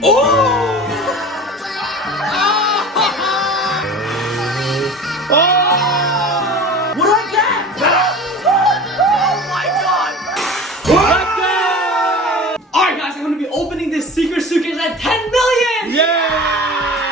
Oh! Oh! What did I get? Oh my god! Let's go! Alright guys, I'm gonna be opening this secret